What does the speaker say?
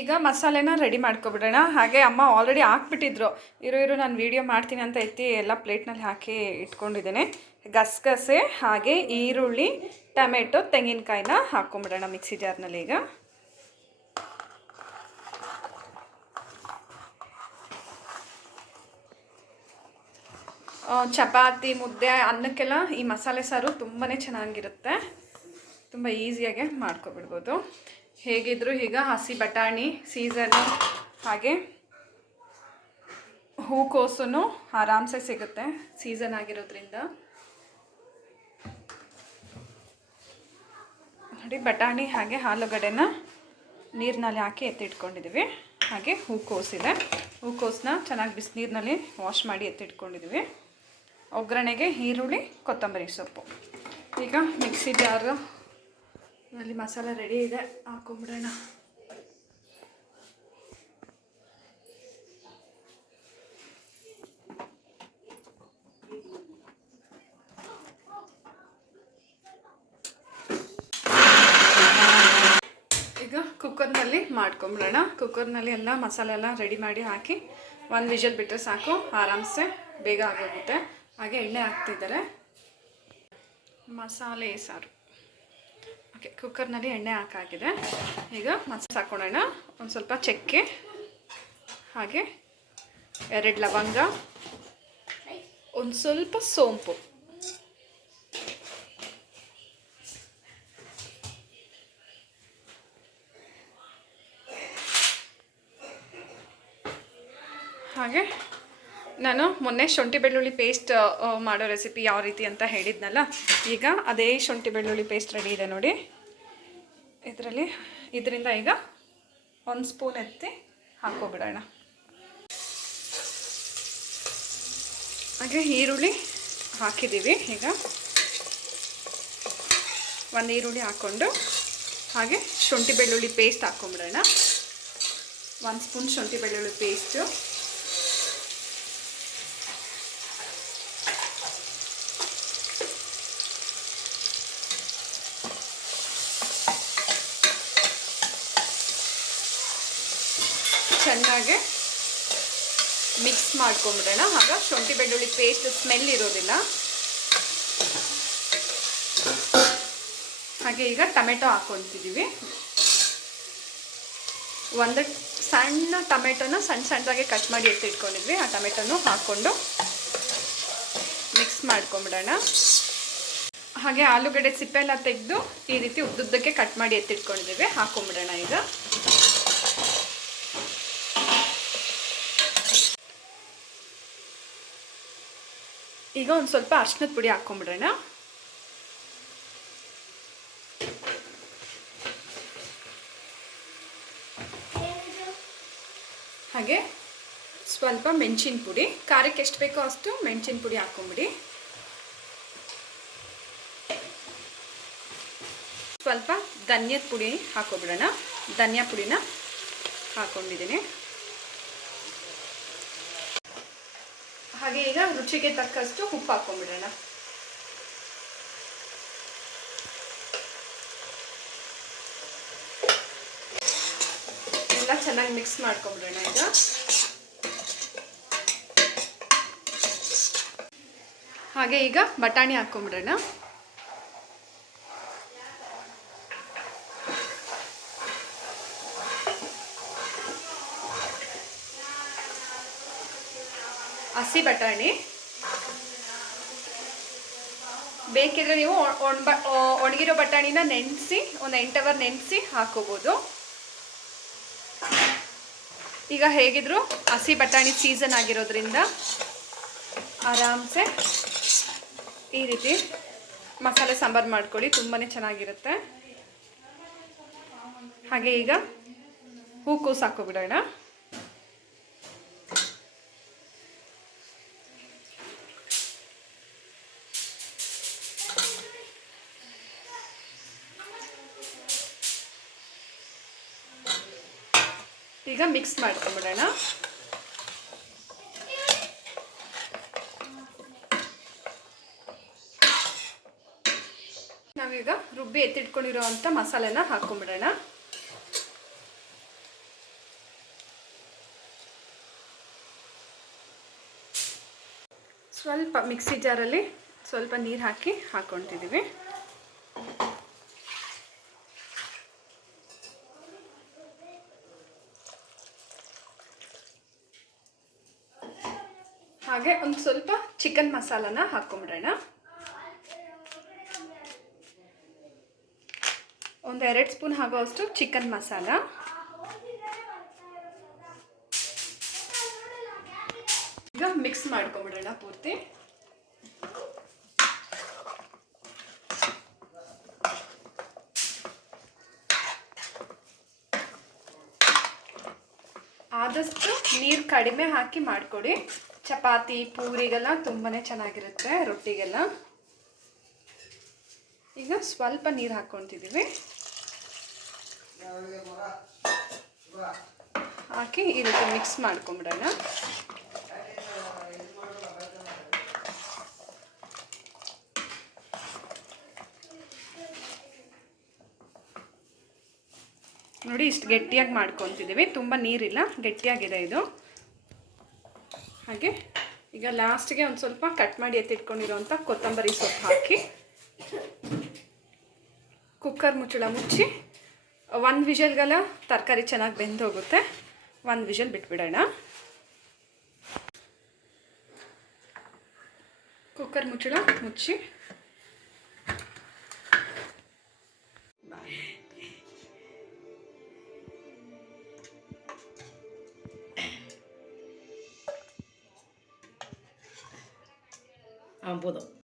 ಈಗ ಮಸಾಲೆನ ರೆಡಿ ಮಾಡ್ಕೊಬಿಡೋಣ. ಹಾಗೆ ಅಮ್ಮ ಆಲ್ರೆಡಿ ಹಾಕ್ಬಿಟ್ಟಿದ್ರು. ಇರು ಇರು, ನಾನು ವೀಡಿಯೋ ಮಾಡ್ತೀನಿ ಅಂತ ಎತ್ತಿ ಎಲ್ಲ ಪ್ಲೇಟ್ನಲ್ಲಿ ಹಾಕಿ ಇಟ್ಕೊಂಡಿದ್ದೇನೆ. ಗಸಗಸೆ, ಹಾಗೆ ಈರುಳ್ಳಿ, ಟೊಮೆಟೊ, ತೆಂಗಿನಕಾಯಿನ ಹಾಕ್ಕೊಂಬಿಡೋಣ ಮಿಕ್ಸಿ ಜಾರ್ನಲ್ಲಿ ಈಗ. ಚಪಾತಿ, ಮುದ್ದೆ, ಅನ್ನಕ್ಕೆಲ್ಲ ಈ ಮಸಾಲೆ ಸಾರು ತುಂಬಾ ಚೆನ್ನಾಗಿರುತ್ತೆ. ತುಂಬ ಈಸಿಯಾಗೆ ಮಾಡ್ಕೊಬಿಡ್ಬೋದು. ಹೇಗಿದ್ರು ಈಗ ಹಸಿ ಬಟಾಣಿ ಸೀಸನ್ ಹಾಗೆ ಹೂಕೋಸು ಆರಾಮ್ಸೆ ಸಿಗುತ್ತೆ ಸೀಸನ್ ಆಗಿರೋದ್ರಿಂದ. ನೋಡಿ, ಬಟಾಣಿ ಹಾಗೆ ಆಲೂಗಡ್ಡೆನ ನೀರಿನಲ್ಲಿ ಹಾಕಿ ಎತ್ತಿಟ್ಕೊಂಡಿದ್ದೀವಿ ಹಾಗೆ ಹೂಕೋಸಿದೆ ಹೂಕೋಸನ್ನ ಚೆನ್ನಾಗಿ ಬಿಸಿನೀರಿನಲ್ಲಿ ವಾಶ್ ಮಾಡಿ ಎತ್ತಿಟ್ಕೊಂಡಿದ್ದೀವಿ ಒಗ್ಗರಣೆಗೆ ಈರುಳ್ಳಿ, ಕೊತ್ತಂಬರಿ ಸೊಪ್ಪು. ಈಗ ಮಿಕ್ಸಿ ಜಾರು ಅಲ್ಲಿ ಮಸಾಲೆ ರೆಡಿ ಇದೆ. ಹಾಕೊಂಬಿಡೋಣ. ಈಗ ಕುಕ್ಕರ್ನಲ್ಲಿ ಮಾಡ್ಕೊಂಬಿಡೋಣ. ಕುಕ್ಕರ್ನಲ್ಲಿ ಎಲ್ಲ ಮಸಾಲೆ ಎಲ್ಲ ರೆಡಿ ಮಾಡಿ ಹಾಕಿ ಒಂದು ವಿಷಲ್ ಬಿಟ್ಟರೆ ಸಾಕು. ಆರಾಮ್ಸೆ ಬೇಗ ಆಗೋಗುತ್ತೆ. ಹಾಗೆ ಎಣ್ಣೆ ಹಾಕ್ತಿದ್ದಾರೆ. ಮಸಾಲೆ ಸಾರು. ಓಕೆ ಕುಕ್ಕರ್ನಲ್ಲಿ ಎಣ್ಣೆ ಹಾಕಾಗಿದೆ. ಈಗ ಮಸಾಲೆ ಹಾಕ್ಕೊಳ್ಳೋಣ ಒಂದು ಸ್ವಲ್ಪ ಚಕ್ಕೆ, ಹಾಗೆ ಎರಡು ಲವಂಗ, ಒಂದು ಸ್ವಲ್ಪ ಸೋಂಪು. ಹಾಗೆ ನಾನು ಮೊನ್ನೆ ಶುಂಠಿ ಬೆಳ್ಳುಳ್ಳಿ ಪೇಸ್ಟ್ ಮಾಡೋ ರೆಸಿಪಿ ಯಾವ ರೀತಿ ಅಂತ ಹೇಳಿದ್ನಲ್ಲ, ಈಗ ಅದೇ ಶುಂಠಿ ಬೆಳ್ಳುಳ್ಳಿ ಪೇಸ್ಟ್ ರೆಡಿ ಇದೆ ನೋಡಿ. ಇದರಲ್ಲಿ? ಇದರಿಂದ ಈಗ ಒಂದು ಸ್ಪೂನ್ ಎತ್ತಿ ಹಾಕೋಬಿಡೋಣ ಹಾಗೆ ಈರುಳ್ಳಿ ಹಾಕಿದ್ದೀವಿ ಈಗ. ಒಂದು ಈರುಳ್ಳಿ ಹಾಕ್ಕೊಂಡು ಹಾಗೆ ಶುಂಠಿ ಬೆಳ್ಳುಳ್ಳಿ ಪೇಸ್ಟ್ ಹಾಕ್ಕೊಂಬಿಡೋಣ. ಒಂದು ಸ್ಪೂನ್ ಶುಂಠಿ ಬೆಳ್ಳುಳ್ಳಿ ಪೇಸ್ಟು ಚೆನ್ನಾಗಿ ಮಿಕ್ಸ್ ಮಾಡ್ಕೊಂಬಿಡೋಣ. ಆಗ ಶುಂಠಿ ಬೆಳ್ಳುಳ್ಳಿ ಪೇಸ್ಟ್ ಸ್ಮೆಲ್ ಇರೋದಿಲ್ಲ. ಹಾಗೆ ಈಗ ಟೊಮೆಟೊ ಹಾಕ್ಕೊತಿದ್ದೀವಿ ಒಂದು ಸಣ್ಣ ಟೊಮೆಟೊನ ಸಣ್ಣ ಸಣ್ಣದಾಗೆ ಕಟ್ ಮಾಡಿ ಎತ್ತಿಟ್ಕೊಂಡಿದ್ವಿ ಆ ಟೊಮೆಟೊನು ಹಾಕ್ಕೊಂಡು ಮಿಕ್ಸ್ ಮಾಡ್ಕೊಂಬಿಡೋಣ. ಹಾಗೆ ಆಲೂಗಡ್ಡೆ ಸಿಪ್ಪೆ ಎಲ್ಲ ತೆಗೆದು ಈ ರೀತಿ ಉದ್ದುದ್ದಕ್ಕೆ ಕಟ್ ಮಾಡಿ ಎತ್ತಿಟ್ಕೊಂಡಿದ್ದೀವಿ ಹಾಕೊಂಬಿಡೋಣ ಈಗ. ಈಗ ಒಂದು ಸ್ವಲ್ಪ ಅರ್ಶಿನದ ಪುಡಿ ಹಾಕ್ಕೊಂಬಿಡೋಣ ಹಾಗೆ ಸ್ವಲ್ಪ ಮೆಣಸಿನ ಪುಡಿ. ಖಾರಕ್ಕೆ ಎಷ್ಟು ಬೇಕೋ ಅಷ್ಟು ಮೆಣಸಿನ ಪುಡಿ ಹಾಕ್ಕೊಂಬಿಡಿ ಸ್ವಲ್ಪ ಧನ್ಯದ ಪುಡಿ ಹಾಕೋಬಿಡೋಣ. ಧನ್ಯ ಪುಡಿನ ಹಾಕ್ಕೊಂಡಿದ್ದೀನಿ ಹಾಗೆ ಈಗ ರುಚಿಗೆ ತಕ್ಕಷ್ಟು ಉಪ್ಪು ಹಾಕೊಂಡ್ಬಿಡೋಣ ಎಲ್ಲ ಚೆನ್ನಾಗಿ ಮಿಕ್ಸ್ ಮಾಡ್ಕೊಂಡ್ಬಿಡೋಣ ಈಗ. ಹಾಗೆ ಈಗ ಬಟಾಣಿ ಹಾಕ್ಕೊಂಬಿಡೋಣ ಹಸಿ ಬಟಾಣಿ. ಬೇಕಿದ್ರೆ ನೀವು ಒಣ- ಒಣಗಿರೋ ಬಟಾಣಿನ ನೆನೆಸಿ, ಒಂದು ಎಂಟು ಅವರ್ ನೆನೆಸಿ ಹಾಕೋಬೋದು. ಈಗ ಹೇಗಿದ್ರು ಹಸಿ ಬಟಾಣಿ ಸೀಸನ್ ಆಗಿರೋದ್ರಿಂದ ಆರಾಮ್ಸೆ ಈ ರೀತಿ ಮಸಾಲೆ ಸಾಂಬಾರು ಮಾಡ್ಕೊಳ್ಳಿ ತುಂಬಾ ಚೆನ್ನಾಗಿರುತ್ತೆ. ಹಾಗೆ ಈಗ ಹೂಕೋಸು ಹಾಕೋಬಿಡೋಣ ಈಗ ಮಿಕ್ಸ್ ಮಾಡ್ಕೊಂಬಿಡೋಣ. ನಾವೀಗ ರುಬ್ಬಿ ಎತ್ತಿಟ್ಕೊಂಡಿರೋವಂಥ ಮಸಾಲೆನ ಹಾಕೊಂಬಿಡೋಣ. ಸ್ವಲ್ಪ ಮಿಕ್ಸಿ ಜಾರಲ್ಲಿ ಸ್ವಲ್ಪ ನೀರು ಹಾಕಿ ಹಾಕ್ಕೊಳ್ತಿದ್ದೀವಿ ಹಾಗೆ ಒಂದು ಸ್ವಲ್ಪ ಚಿಕನ್ ಮಸಾಲಾನ ಹಾಕೊಂಬಿಡೋಣ. ಒಂದು ಎರಡು ಸ್ಪೂನ್ ಆಗೋವಷ್ಟು ಚಿಕನ್ ಮಸಾಲ. ಈಗ ಮಿಕ್ಸ್ ಮಾಡ್ಕೊಂಬಿಡೋಣ ಪೂರ್ತಿ. ಆದಷ್ಟು ನೀರು ಕಡಿಮೆ ಹಾಕಿ ಮಾಡಿಕೊಡಿ. ಚಪಾತಿ, ಪೂರಿಗೆಲ್ಲ ತುಂಬಾ ಚೆನ್ನಾಗಿರುತ್ತೆ, ರೊಟ್ಟಿಗೆಲ್ಲ. ಈಗ ಸ್ವಲ್ಪ ನೀರು ಹಾಕ್ಕೊತಿದ್ದೀವಿ ಹಾಕಿ ಈ ರೀತಿ ಮಿಕ್ಸ್ ಮಾಡ್ಕೊಂಬಿಡೋಣ. ನೋಡಿ ಇಷ್ಟು ಗಟ್ಟಿಯಾಗಿ ಮಾಡ್ಕೊತಿದ್ದೀವಿ ತುಂಬ ನೀರಿಲ್ಲ, ಗಟ್ಟಿಯಾಗಿದೆ ಇದು. ಹಾಗೆ ಈಗ ಲಾಸ್ಟಿಗೆ ಒಂದು ಸ್ವಲ್ಪ ಕಟ್ ಮಾಡಿ ಎತ್ತಿಟ್ಕೊಂಡಿರೋಂಥ ಕೊತ್ತಂಬರಿ ಸೊಪ್ಪು ಹಾಕಿ. ಕುಕ್ಕರ್ ಮುಚ್ಚಳ ಮುಚ್ಚಿ ಒಂದು ವಿಷಲ್ಗೆಲ್ಲ ತರಕಾರಿ ಚೆನ್ನಾಗಿ ಬೆಂದೋಗುತ್ತೆ ಒಂದು ವಿಷಲ್ ಬಿಟ್ಬಿಡೋಣ. ಕುಕ್ಕರ್ ಮುಚ್ಚಳ ಮುಚ್ಚಿ 俺不懂。